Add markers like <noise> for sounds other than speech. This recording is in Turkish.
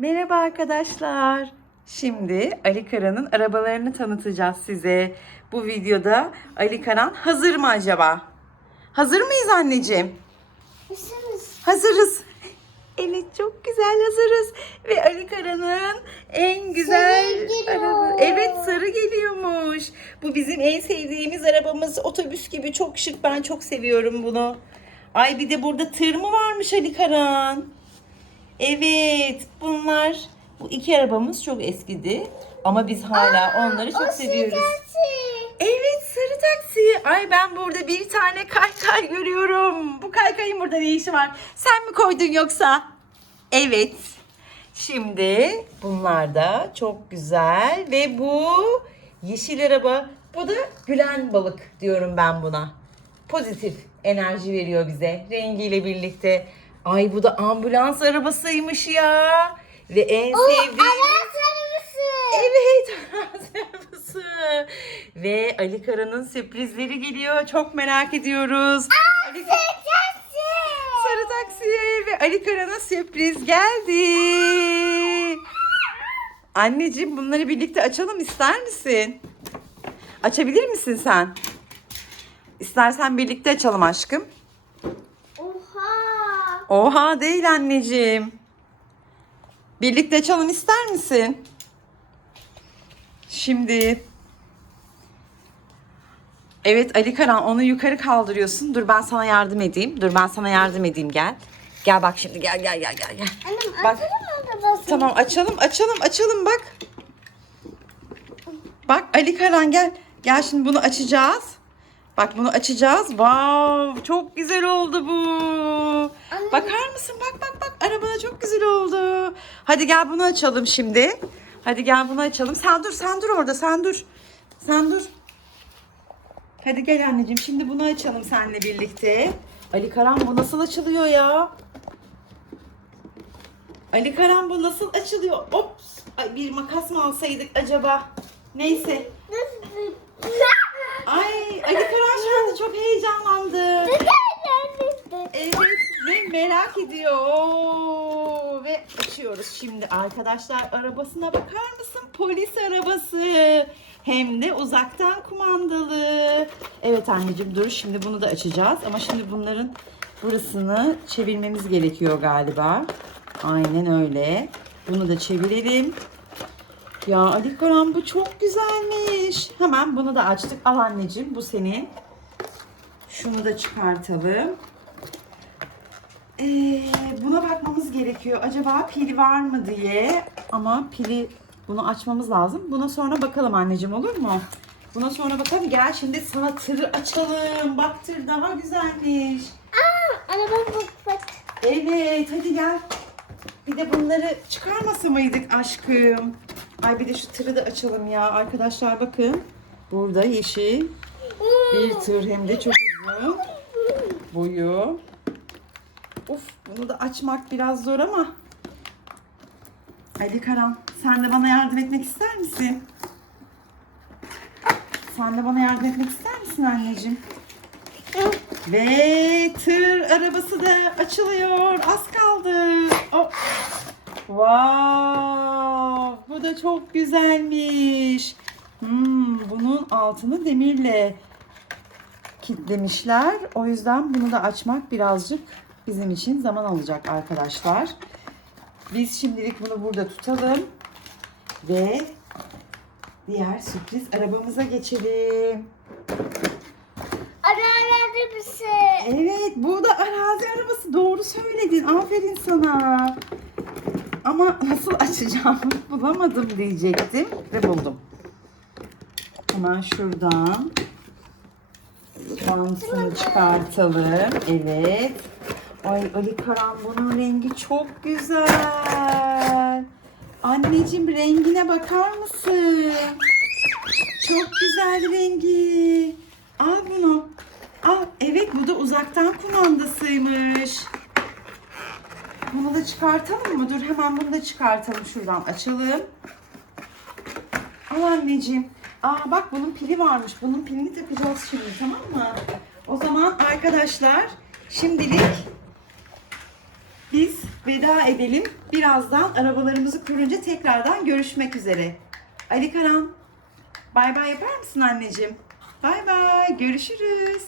Merhaba arkadaşlar. Şimdi Ali Kara'nın arabalarını tanıtacağız size. Bu videoda Ali Karan hazır mı acaba? Hazır mıyız anneciğim? Mısınız? Hazırız. Evet çok güzel hazırız. Ve Ali Kara'nın en güzel araba. Evet sarı geliyormuş. Bu bizim en sevdiğimiz arabamız. Otobüs gibi çok şık. Ben çok seviyorum bunu. Ay bir de burada tır mı varmış Ali Karan? Evet bunlar bu iki arabamız çok eskidi. Ama biz hala onları çok o seviyoruz. sıcaksı. Evet sarı taksi. Ay ben burada bir tane kaykay görüyorum. Bu kaykayın burada ne işi var? Sen mi koydun yoksa? Evet. Şimdi bunlar da çok güzel ve bu yeşil araba. Bu da gülen balık diyorum ben buna. Pozitif enerji veriyor bize rengiyle birlikte. Ay bu da ambulans arabasıymış ya. Ve en O sevdiğim... ara sarısı. Evet, <laughs> arabası. Ve Ali Kara'nın sürprizleri geliyor. Çok merak ediyoruz. Ali... Sıcaksı. Sarı taksi ve Ali Kara'na sürpriz geldi. Anneciğim bunları birlikte açalım ister misin? Açabilir misin sen? İstersen birlikte açalım aşkım. Oha. Değil anneciğim. Birlikte açalım ister misin? Şimdi Evet Ali Karan onu yukarı kaldırıyorsun. Dur ben sana yardım edeyim. Dur ben sana yardım edeyim gel. Gel bak şimdi gel gel gel gel gel. Annem Bak. açalım arabasını. Tamam açalım açalım açalım bak. Bak Ali Karan gel. Gel şimdi bunu açacağız. Bak bunu açacağız. Wow çok güzel oldu bu. Bakar mısın? Bak bak bak arabada çok güzel oldu. Hadi gel bunu açalım şimdi. Hadi gel bunu açalım. Sen dur sen dur orada sen dur. Sen dur. Hadi gel anneciğim şimdi bunu açalım seninle birlikte. Ali Karan bu nasıl açılıyor ya? Ali Karan bu nasıl açılıyor? Ops. Ay, bir makas mı alsaydık acaba? Neyse. Ay Ali Karan şu anda çok heyecanlandı. Merak ediyor. Oo, Ve açıyoruz şimdi arkadaşlar arabasına bakar mısın? Polis arabası. Hem de uzaktan kumandalı. Evet anneciğim dur şimdi bunu da açacağız. Ama şimdi bunların burasını çevirmemiz gerekiyor galiba. Aynen öyle. Bunu da çevirelim. Ya Ali Karan bu çok güzelmiş. Hemen bunu da açtık. Al anneciğim bu senin. Şunu da çıkartalım. Ee, buna bakmamız gerekiyor. Acaba pili var mı diye. Ama pili bunu açmamız lazım. Buna sonra bakalım anneciğim olur mu? Buna sonra bakalım. Gel şimdi sana tırı açalım. Bak tır daha güzelmiş. Aa, arabam bak. Evet hadi gel. Bir de bunları çıkarmasa mıydık aşkım? Ay bir de şu tırı da açalım ya. Arkadaşlar bakın. Burada yeşil bir tır hem de çok uzun boyu. Of bunu da açmak biraz zor ama. Ali Karan sen de bana yardım etmek ister misin? Sen de bana yardım etmek ister misin anneciğim? Ve tır arabası da açılıyor. Az kaldı. Oh. Wow, bu da çok güzelmiş. Hmm, bunun altını demirle kilitlemişler. O yüzden bunu da açmak birazcık bizim için zaman alacak arkadaşlar. Biz şimdilik bunu burada tutalım ve diğer sürpriz arabamıza geçelim. Ara arabası. Evet, bu da arazi arabası. Doğru söyledin. Aferin sana. Ama nasıl açacağımı <laughs> bulamadım diyecektim ve buldum. Hemen şuradan bantını çıkartalım. Evet. Ay Ali Karan bunun rengi çok güzel. Anneciğim rengine bakar mısın? Çok güzel rengi. Al bunu. Al. Evet bu da uzaktan kumandasıymış. Bunu da çıkartalım mı? Dur hemen bunu da çıkartalım. Şuradan açalım. Al anneciğim. Aa bak bunun pili varmış. Bunun pilini takacağız şimdi tamam mı? O zaman arkadaşlar şimdilik biz veda edelim. Birazdan arabalarımızı kurunca tekrardan görüşmek üzere. Ali Karan, bay bay yapar mısın anneciğim? Bay bay, görüşürüz.